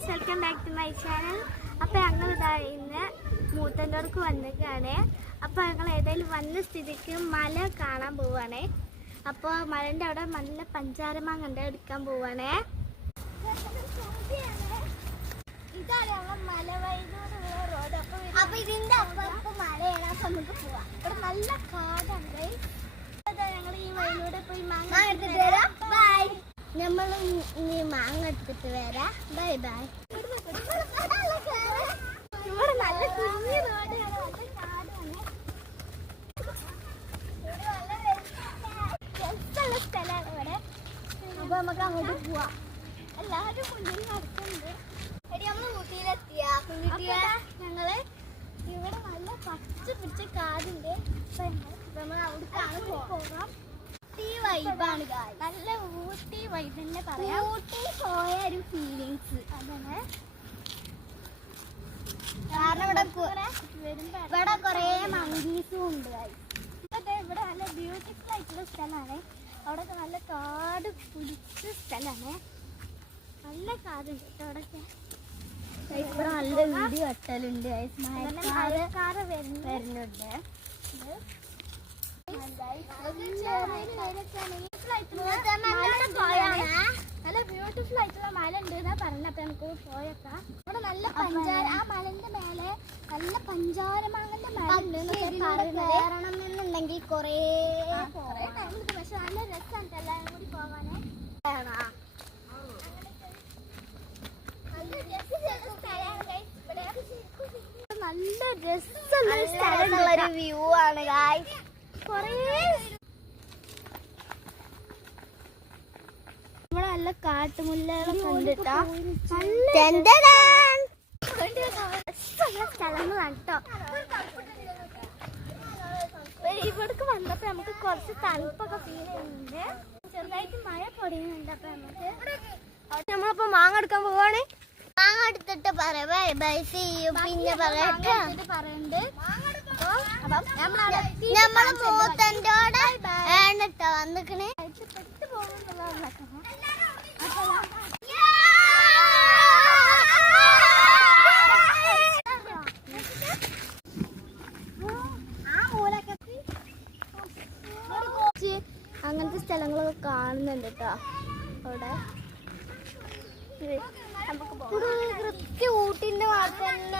Guys, welcome back to my channel. അപ്പോൾ ഞങ്ങൾ ഇതാ ഇന്ന് മൂത്തൻ്റെവർക്ക് വന്നിട്ടാണ്. അപ്പോൾ ഞങ്ങൾ ഏതായാലും വന്ന സ്ഥിതിക്ക് മല കാണാൻ പോവുകയാണേ. അപ്പോൾ മലേൻ്റെ അവിടെ നല്ല പഞ്ചാരമാങ്ങ ഉണ്ട്, എടുക്കാൻ പോവുകയാണേ. ഇതാണ് ഞങ്ങൾ മലവഴിയിലൂടെയുള്ള റോഡ്. അപ്പോൾ ഇതിൻ്റെ അപ്പുറത്ത് മലയാണ്. അപ്പോൾ നമുക്ക് പോവാം. ഇവിടെ നല്ല കാടാണ്. ഞങ്ങൾ ഈ വഴിയിലൂടെ പോയി മാങ്ങ എടുത്തിട്ട് വരാം. ബൈ. നമ്മൾ ഇനി മാങ്ങ എടുത്തിട്ട് വരാം. Bye bye. ഇവിടെ നല്ല കുഞ്ഞു റോഡാണ്, നല്ല കാടാണ്. രസമുള്ള സ്ഥലമാണ് ഇവിടെ. അപ്പൊ നമുക്ക് അങ്ങോട്ട് പോവാം. എല്ലാവരും മുന്നിൽ നടക്കുന്നുണ്ട്. ഞങ്ങള് ഇവിടെ നല്ല പച്ച പിടിച്ച കാടുണ്ട്. നമ്മൾ അവിടേക്കാണ് പോകാം. വൈബാണ്, നല്ല ഊട്ടി വൈബ് തന്നെ പറയാം. ഊട്ടി പോയ ഒരു ഫീലിങ്സ് അതാണ്. കാരണം ഇവിടെ കൊറേ മങ്കീസും ഉണ്ട്. ഇവിടെ നല്ല ബ്യൂട്ടിഫുൾ ആയിട്ടുള്ള സ്ഥലമാണ്. അവിടെ നല്ല കാട് പിടിച്ച സ്ഥലമാണ്. നല്ല കാടുണ്ട് കേട്ടോ അവിടെയൊക്കെ. ഇവിടെ നല്ല വീട് കെട്ടലുണ്ട്. മഴക്കാറ് വരുന്നുണ്ട്. നല്ല ബ്യൂട്ടിഫുൾ ആയിട്ടുള്ള മല ഉണ്ട് എന്നാ പറഞ്ഞപ്പോ നമുക്ക് പോയേക്കാം. ഇവിടെ നല്ല പഞ്ചാര, ആ മലന്റെ മേലെ നല്ല പഞ്ചാരമാങ്ങന്റെ മല കയറണം എന്നുണ്ടെങ്കിൽ കൊറേ ടൈം എടുക്കും. പക്ഷെ നല്ല രസമാണ് എല്ലാവരും കൂടി പോവാനേ. നല്ല രസമുള്ള സ്ഥലമുള്ളൊരു വ്യൂ ആണ് ഗായ്സ്. കൊറേ ഇവിടെ നല്ല കാട്ടുമുല്ലകളൊക്കെ കണ്ടിട്ടാ സ്ഥലങ്ങളാണ് കേട്ടോ. ഇവിടേക്ക് വന്നപ്പോ നമുക്ക് കുറച്ച് തണുപ്പൊക്കെ ഫീൽ ചെയ്യുന്നുണ്ട്. ചെറുതായിട്ട് മഴ പൊടിയുന്നുണ്ട്. അപ്പൊ നമുക്ക് നമ്മളിപ്പോ മാങ്ങ എടുക്കാൻ പോവാണ്. മാങ്ങ എടുത്തിട്ട് പിന്നെ പറയുന്നുണ്ട്. നമ്മള് മൂത്തൻ്റോടെ ഏണിട്ടോ വന്നിക്കണേ. പെട്ടു പോകുന്നുള്ളതൊക്കെ അങ്ങനത്തെ സ്ഥലങ്ങളൊക്കെ കാണുന്നുണ്ട് കേട്ടോ അവിടെ. കൃത്യ ഊട്ടിന്റെ മാത്രല്ല